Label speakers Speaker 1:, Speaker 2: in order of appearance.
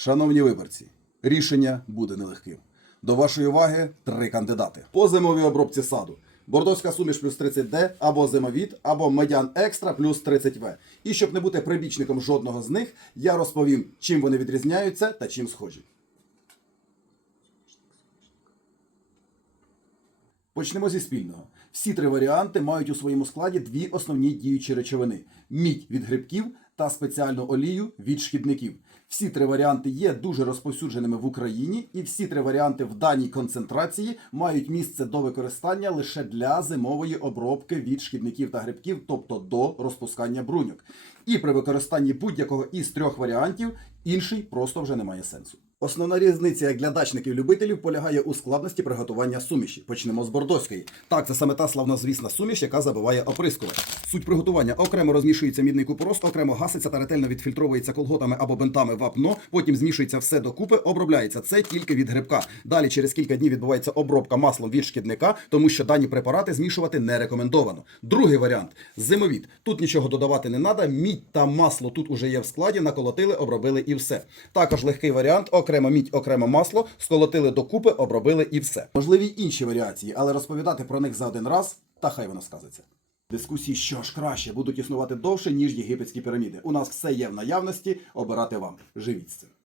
Speaker 1: Шановні виборці, рішення буде нелегким. До вашої уваги три кандидати. По зимовій обробці саду. Бордоська суміш плюс 30D, або зимовід, або медян екстра плюс 30В. І щоб не бути прибічником жодного з них, я розповім, чим вони відрізняються та чим схожі. Почнемо зі спільного. Всі три варіанти мають у своєму складі дві основні діючі речовини: мідь від грибків та спеціальну олію від шкідників. Всі три варіанти є дуже розповсюдженими в Україні, і всі три варіанти в даній концентрації мають місце до використання лише для зимової обробки від шкідників та грибків, тобто до розпускання бруньок. І при використанні будь-якого із трьох варіантів інший просто вже не має сенсу. Основна різниця як для дачників-любителів полягає у складності приготування суміші. Почнемо з бордоської. Так, це саме та славнозвісна суміш, яка забиває оприскувач. Суть приготування окремо розмішується мідний купорос, окремо гаситься та ретельно відфільтровується колготами або бентами вапно. Потім змішується все докупи, обробляється. Це тільки від грибка. Далі через кілька днів відбувається обробка маслом від шкідника, тому що дані препарати змішувати не рекомендовано. Другий варіант зимовід. Тут нічого додавати не треба. Мідь та масло тут уже є в складі, наколотили, обробили і все. Також легкий варіант: окремо мідь, окремо масло, сколотили докупи, обробили і все. Можливі інші варіації, але розповідати про них за один раз, та хай воно сказиться. Дискусії, що ж краще, будуть існувати довше, ніж єгипетські піраміди. У нас все є в наявності, обирати вам. Живіть з цим.